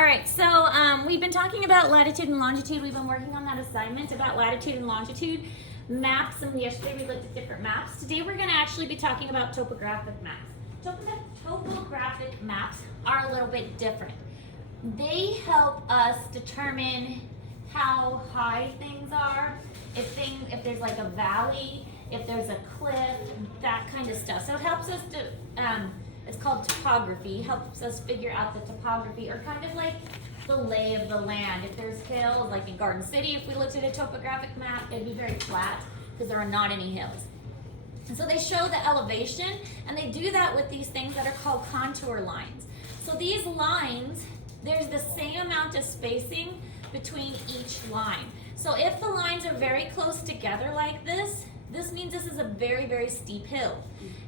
All right, so we've been talking about latitude and longitude. We've been working on that assignment about latitude and longitude maps, and yesterday we looked at different maps. Today we're going to actually be talking about topographic maps. Topographic maps are a little bit different. They help us determine how high things are, if there's like a valley, if there's a cliff, that kind of stuff. So it helps us to, it's called topography, helps us figure out the topography, or kind of like the lay of the land. If there's hills, like in Garden City, if we looked at a topographic map, it'd be very flat because there are not any hills. And so they show the elevation, and they do that with these things that are called contour lines. So these lines, there's the same amount of spacing between each line. So if the lines are very close together like this means this is a very, very steep hill.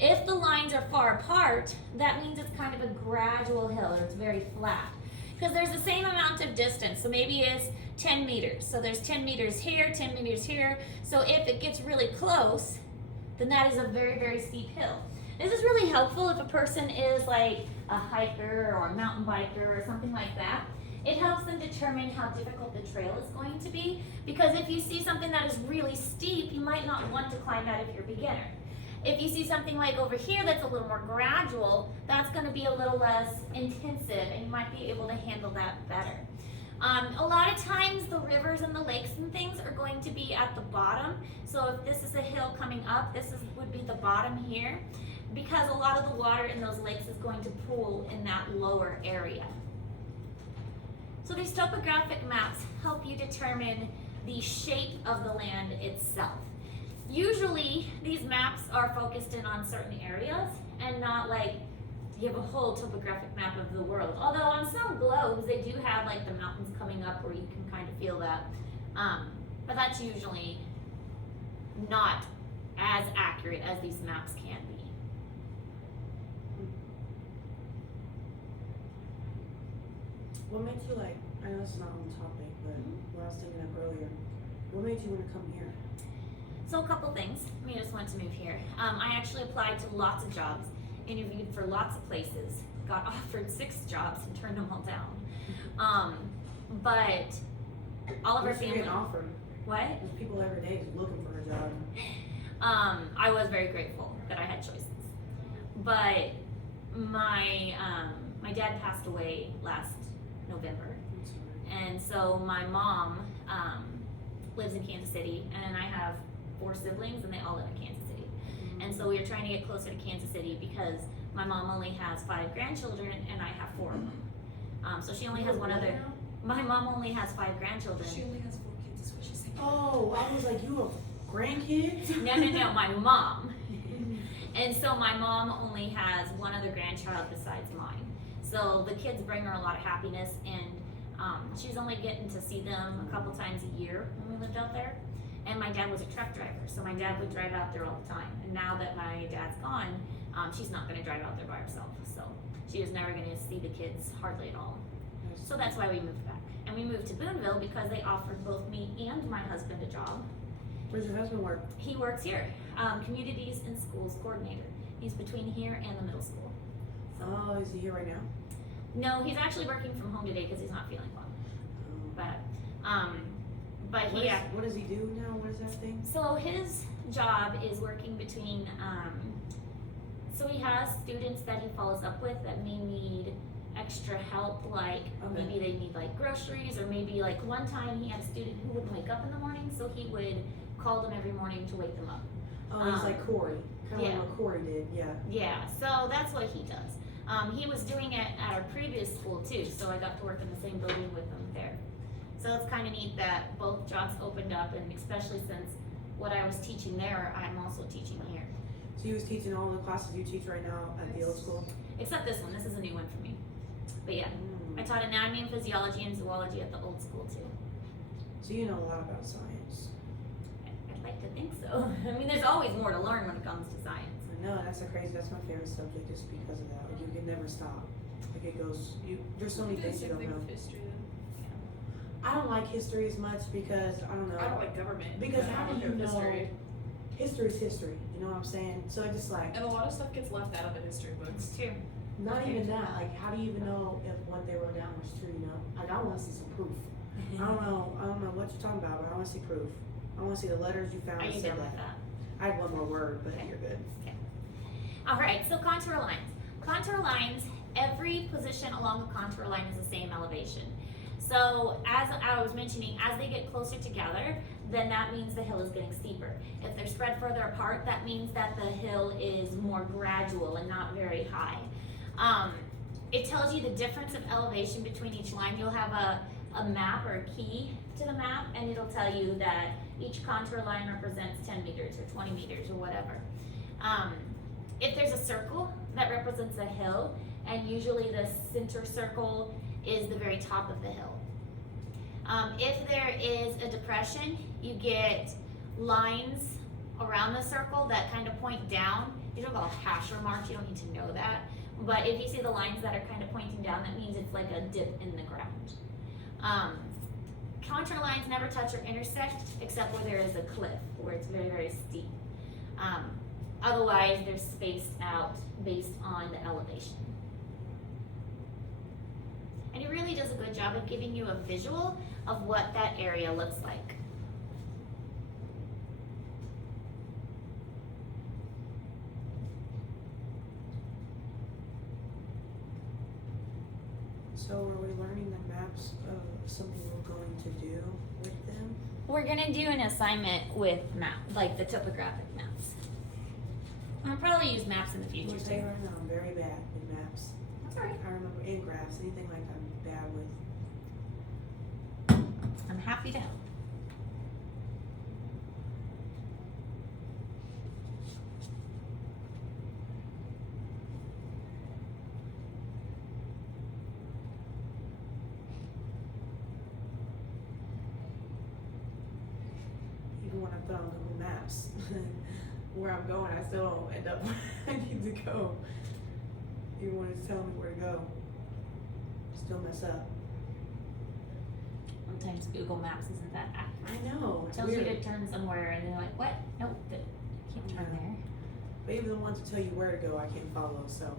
If the lines are far apart, that means it's kind of a gradual hill, or it's very flat. Because there's the same amount of distance, so maybe it's 10 meters. So there's 10 meters here, 10 meters here. So if it gets really close, then that is a very, very steep hill. This is really helpful if a person is like a hiker or a mountain biker or something like that. It helps them determine how difficult the trail is going to be, because if you see something that is really steep, you might not want to climb that if you're a beginner. If you see something like over here that's a little more gradual, that's going to be a little less intensive, and you might be able to handle that better. A lot of times the rivers and the lakes and things are going to be at the bottom. So if this is a hill coming up, would be the bottom here, because a lot of the water in those lakes is going to pool in that lower area. So these topographic maps help you determine the shape of the land itself. Usually these maps are focused in on certain areas and not like you have a whole topographic map of the world. Although on some globes they do have like the mountains coming up where you can kind of feel that. But that's usually not as accurate as these maps can be. What made you like, I know it's not on the topic, but what I was thinking of earlier, what made you want to come here? So a couple things made us want to move here. I actually applied to lots of jobs, interviewed for lots of places, got offered 6 jobs and turned them all down. But all of our family. Getting offered? What? There's people every day looking for a job. I was very grateful that I had choices. But my dad passed away last November. And so my mom lives in Kansas City, and I have 4 siblings, and they all live in Kansas City. And so we are trying to get closer to Kansas City because my mom only has 5 grandchildren, and I have 4 of them. So she only has one other. My mom only has 5 grandchildren. She only has 4 kids, is what she's saying. Oh, I was like, you have grandkids? No, my mom. And so my mom only has one other grandchild besides mine. So the kids bring her a lot of happiness, and she's only getting to see them a couple times a year when we lived out there. And my dad was a truck driver, so my dad would drive out there all the time. And now that my dad's gone, she's not going to drive out there by herself. So she is never going to see the kids hardly at all. So that's why we moved back. And we moved to Boonville because they offered both me and my husband a job. Where's your husband work? He works here, Communities and Schools Coordinator. He's between here and the middle school. So, Oh, is he here right now? no, he's actually working from home today because he's not feeling well. But What does he do now? What is that thing? So his job is working between, so he has students that he follows up with that may need extra help, like maybe they need like groceries, or maybe like one time he had a student who wouldn't wake up in the morning, so he would call them every morning to wake them up. Oh, he's like Corey. Kind of yeah. like what Corey did, yeah. Yeah, so that's what he does. He was doing it at our previous school too, so I got to work in the same building with him there. So it's kind of neat that both jobs opened up, and especially since what I was teaching there, I'm also teaching here. So he was teaching all the classes you teach right now at the old school? Except this one, this is a new one for me. But yeah, I taught anatomy and physiology and zoology at the old school too. So you know a lot about science. I'd like to think so. I mean, there's always more to learn when it comes to science. I know, that's that's my favorite subject just because of that. Like you can never stop. Like it goes, there's so many things you don't know. History, then. I don't like history as much because, I don't know. I don't like government. Because but how I do like you know? history? History is history, you know what I'm saying? So I just like, And a lot of stuff gets left out of the history books. It's true. Not even that, like, how do you even know if what they wrote down was true, you know? Like, I wanna see some proof. I don't know what you're talking about, but I wanna see proof. I wanna see the letters you found Are that you said good with that. that? I had one more word, but Okay. you're good. All right, so contour lines. Contour lines, every position along the contour line is the same elevation. So as I was mentioning, as they get closer together, then that means the hill is getting steeper. If they're spread further apart, that means that the hill is more gradual and not very high. It tells you the difference of elevation between each line. You'll have a map or a key to the map, and it'll tell you that each contour line represents 10 meters or 20 meters or whatever. If there's a circle, that represents a hill, and usually the center circle is the very top of the hill. If there is a depression, you get lines around the circle that kind of point down. These are called hash marks, you don't need to know that. But if you see the lines that are kind of pointing down, that means it's like a dip in the ground. Contour lines never touch or intersect except where there is a cliff, where it's very, very steep. Otherwise, they're spaced out based on the elevation. And it really does a good job of giving you a visual of what that area looks like. So are we learning the maps of something we're going to do with them? We're gonna do an assignment with map, like the topographic maps. I'll probably use maps in the I'm future gonna tell you too. right now, I'm very bad with maps. That's alright. I remember in graphs, anything like that, I'm bad with. I'm happy to help. Even when I put on Google Maps, where I'm going, I still don't end up where I need to go. Even when it's telling me where to go, still mess up. Sometimes Google Maps isn't that accurate. I know, it's Tells weird. you to turn somewhere and you're like, what? Nope, can't turn Yeah. there. But even the ones that tell you where to go, I can't follow, so.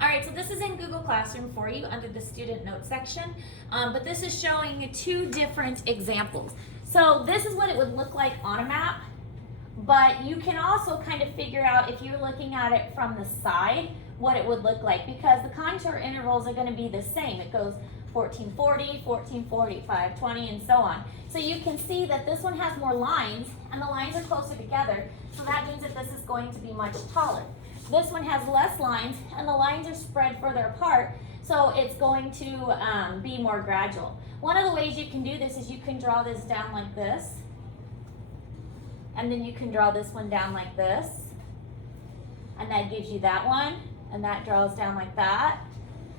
All right, so this is in Google Classroom for you under the student notes section, but this is showing two different examples. So this is what it would look like on a map, but you can also kind of figure out if you're looking at it from the side, what it would look like, because the contour intervals are gonna be the same. It goes 1440, 1440, 520, and so on. So you can see that this one has more lines, and the lines are closer together, so that means that this is going to be much taller. This one has less lines, and the lines are spread further apart, so it's going to be more gradual. One of the ways you can do this is you can draw this down like this, and then you can draw this one down like this, and that gives you that one, and that draws down like that.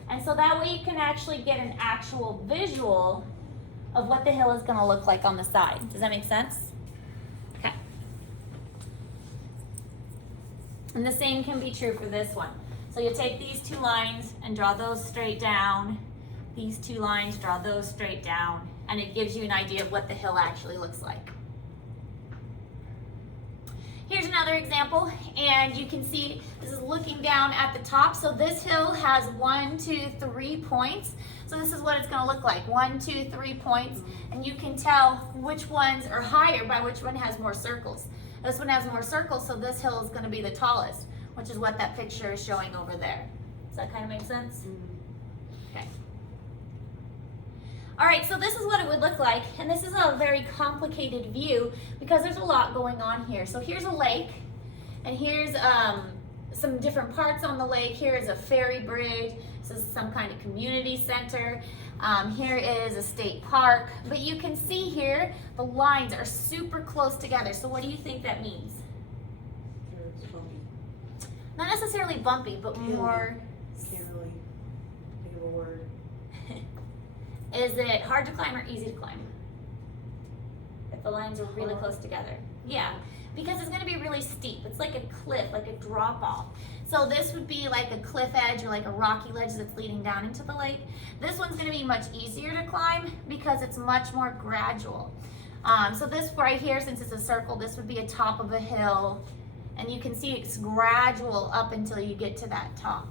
And so that way you can actually get an actual visual of what the hill is going to look like on the side. Does that make sense? Okay. And the same can be true for this one. So you take these two lines and draw those straight down. These two lines, draw those straight down. And it gives you an idea of what the hill actually looks like. Here's another example, and you can see this is looking down at the top. So this hill has 1, 2, 3 points. So this is what it's going to look like, 1, 2, 3 points, and you can tell which ones are higher by which one has more circles. This one has more circles, so this hill is going to be the tallest, which is what that picture is showing over there. Does that kind of make sense? Okay. All right, so this is what it would look like, and this is a very complicated view because there's a lot going on here. So here's a lake, and here's some different parts on the lake. Here is a ferry bridge. This is some kind of community center. Here is a state park, but you can see here the lines are super close together. So what do you think that means? It's funky. Not necessarily bumpy, but Hilly. more. Can't really think of a word. Is it hard to climb or easy to climb? If the lines are really Hard. close together. Yeah, because it's gonna be really steep. It's like a cliff, like a drop off. So this would be like a cliff edge or like a rocky ledge that's leading down into the lake. This one's gonna be much easier to climb because it's much more gradual. So this right here, since it's a circle, this would be a top of a hill. And you can see it's gradual up until you get to that top.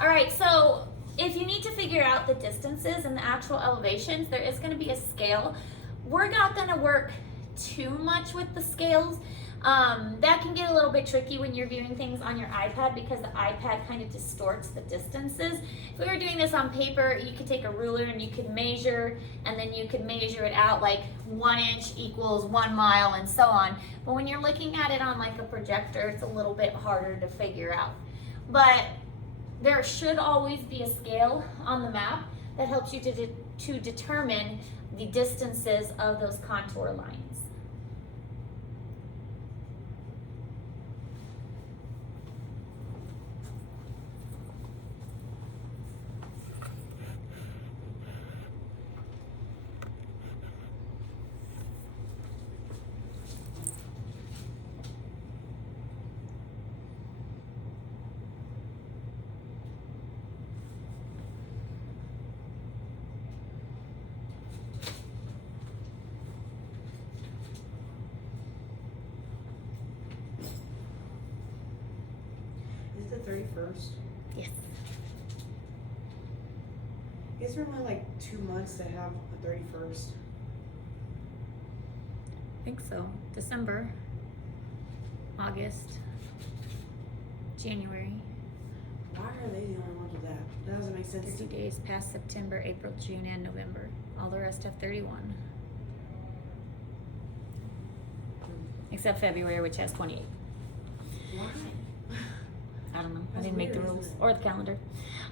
All right, so if you need to figure out the distances and the actual elevations, there is going to be a scale. We're not going to work too much with the scales. That can get a little bit tricky when you're viewing things on your iPad because the iPad kind of distorts the distances. If we were doing this on paper, you could take a ruler and you could measure, and then you could measure it out like 1 inch equals 1 mile and so on. But when you're looking at it on like a projector, it's a little bit harder to figure out. But there should always be a scale on the map that helps you to determine the distances of those contour lines. Is it the 31st? Yes. Is there only like 2 months to have a 31st? I think so. December, August, January. Why are they the only ones with that? That doesn't make sense. 30 days past September, April, June, and November. All the rest have 31. Except February, which has 28. Why? I don't know. I That's didn't make the weird, rules isn't it? or the calendar.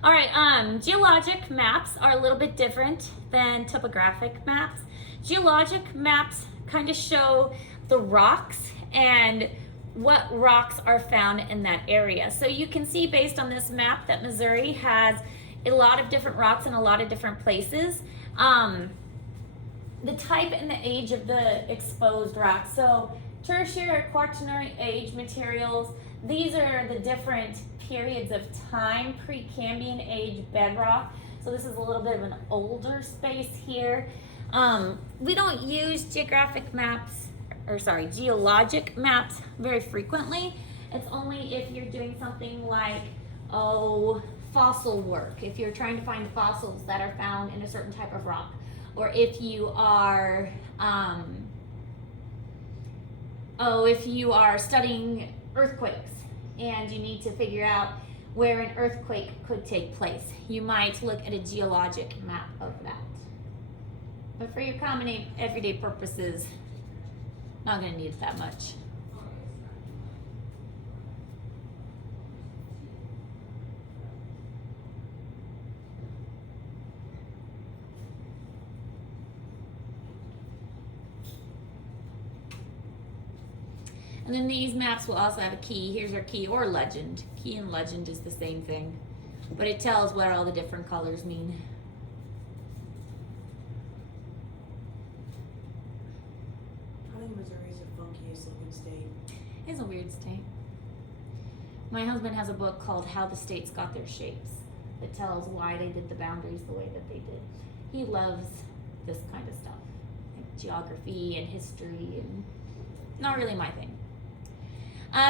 All right. Geologic maps are a little bit different than topographic maps. Geologic maps kind of show the rocks and what rocks are found in that area. So you can see based on this map that Missouri has a lot of different rocks in a lot of different places. The type and the age of the exposed rocks. So tertiary or quaternary age materials, these are the different periods of time, Precambrian age bedrock. So this is a little bit of an older space here. We don't use geologic maps very frequently. It's only if you're doing something like, fossil work, if you're trying to find fossils that are found in a certain type of rock, or if you are, if you are studying earthquakes and you need to figure out where an earthquake could take place, you might look at a geologic map of that. But for your common everyday purposes, not going to need it that much. And then these maps will also have a key. Here's our key or legend. Key and legend is the same thing, but it tells what all the different colors mean. I think Missouri is the funkiest looking state. It's a weird state. My husband has a book called How the States Got Their Shapes that tells why they did the boundaries the way that they did. He loves this kind of stuff, like geography and history, and not really my thing.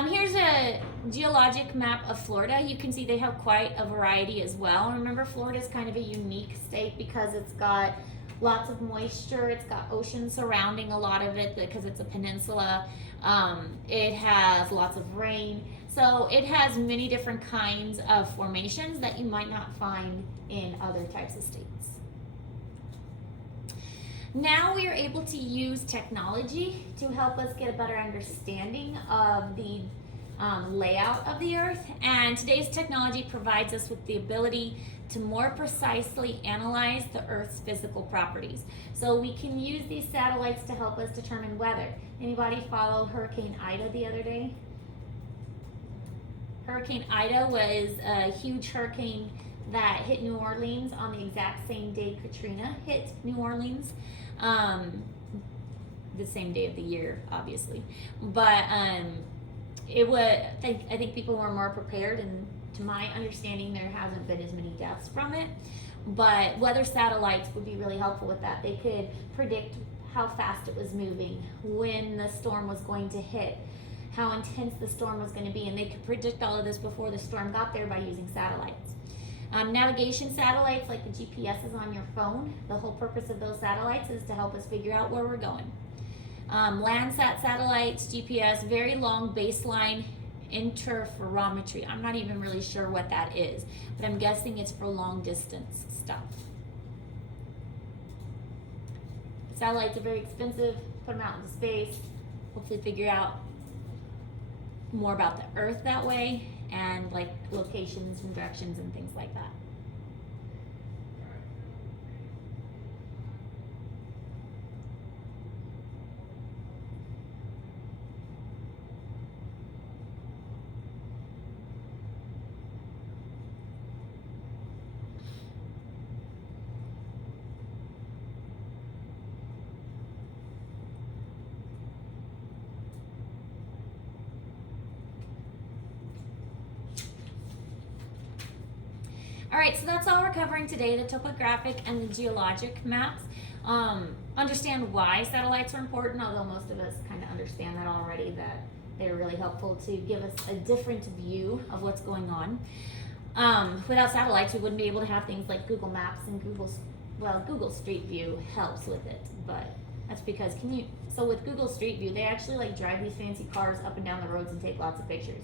Here's a geologic map of Florida. You can see they have quite a variety as well. Remember, Florida is kind of a unique state because it's got lots of moisture. It's got ocean surrounding a lot of it because it's a peninsula. It has lots of rain. So it has many different kinds of formations that you might not find in other types of states. Now we are able to use technology to help us get a better understanding of the layout of the Earth. And today's technology provides us with the ability to more precisely analyze the Earth's physical properties. So we can use these satellites to help us determine weather. Anybody follow Hurricane Ida the other day? Hurricane Ida was a huge hurricane that hit New Orleans on the exact same day Katrina hit New Orleans. The same day of the year, obviously. But it would, I think people were more prepared, and to my understanding, there hasn't been as many deaths from it. But weather satellites would be really helpful with that. They could predict how fast it was moving, when the storm was going to hit, how intense the storm was going to be, and they could predict all of this before the storm got there by using satellites. Navigation satellites, like the GPS is on your phone, the whole purpose of those satellites is to help us figure out where we're going. Landsat satellites, GPS, very long baseline interferometry. I'm not even really sure what that is, but I'm guessing it's for long distance stuff. Satellites are very expensive. Put them out into space. Hopefully figure out more about the Earth that way, and like locations and directions and things like that. All right, so that's all we're covering today, the topographic and the geologic maps. Understand why satellites are important, although most of us kind of understand that already, that they're really helpful to give us a different view of what's going on. Without satellites, we wouldn't be able to have things like Google Maps and Google Street View helps with it, but that's because so with Google Street View, they actually like drive these fancy cars up and down the roads and take lots of pictures.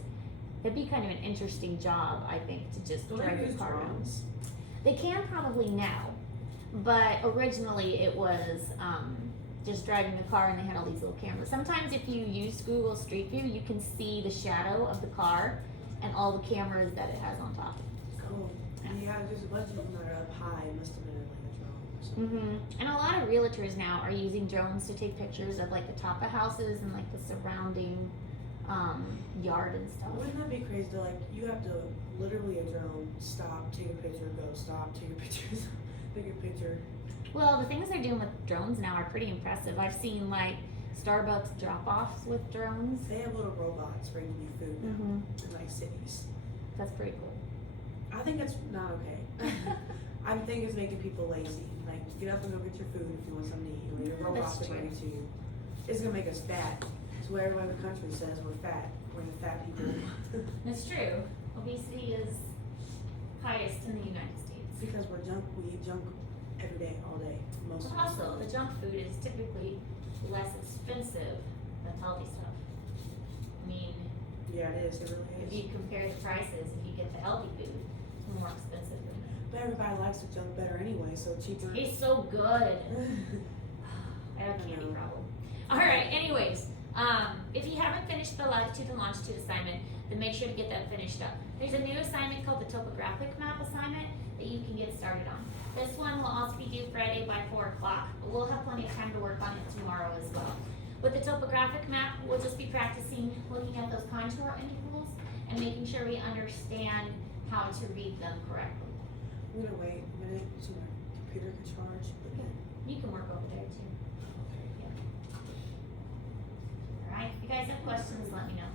It'd be kind of an interesting job, I think, to just Don't drive they your use car around. drones? They can probably now, but originally it was just driving the car, and they had all these little cameras. Sometimes if you use Google Street View, you can see the shadow of the car and all the cameras that it has on top. Cool. Yeah, there's a bunch of them that are up high. It must have been like a drone or something. And a lot of realtors now are using drones to take pictures of like the top of houses and like the surrounding yard and stuff. Wouldn't that be crazy? Like, you have to literally a drone stop, take a picture, go, stop, take a picture, take a picture. Well, the things they're doing with drones now are pretty impressive. I've seen like Starbucks drop-offs with drones. They have little robots bringing you food now in like cities. That's pretty cool. I think it's not okay. I think it's making people lazy. Like, get up and go get your food if you want something to eat. Or your Yeah, robot that's to bring true. it to you. It's gonna make us fat. It's what everyone in the country says we're fat. We're the fat people. That's true. Obesity is highest in the United States. Because we're junk. We eat junk every day, all day. Most of us. Also, the junk food is typically less expensive than healthy stuff. I mean, Yeah, it is. It really if is. you compare the prices, if you get the healthy food, it's more expensive than that. But everybody likes the junk better anyway, so cheaper. It's so good. I have a candy problem. All right. Anyways, if you haven't finished the latitude and longitude assignment, then make sure to get that finished up. There's a new assignment called the topographic map assignment that you can get started on. This one will also be due Friday by 4 o'clock, but we'll have plenty of time to work on it tomorrow as well. With the topographic map, we'll just be practicing looking at those contour intervals and making sure we understand how to read them correctly. I'm gonna wait a minute so my computer can charge. But then, You can work over there too. okay. All right. If you guys have questions, let me know.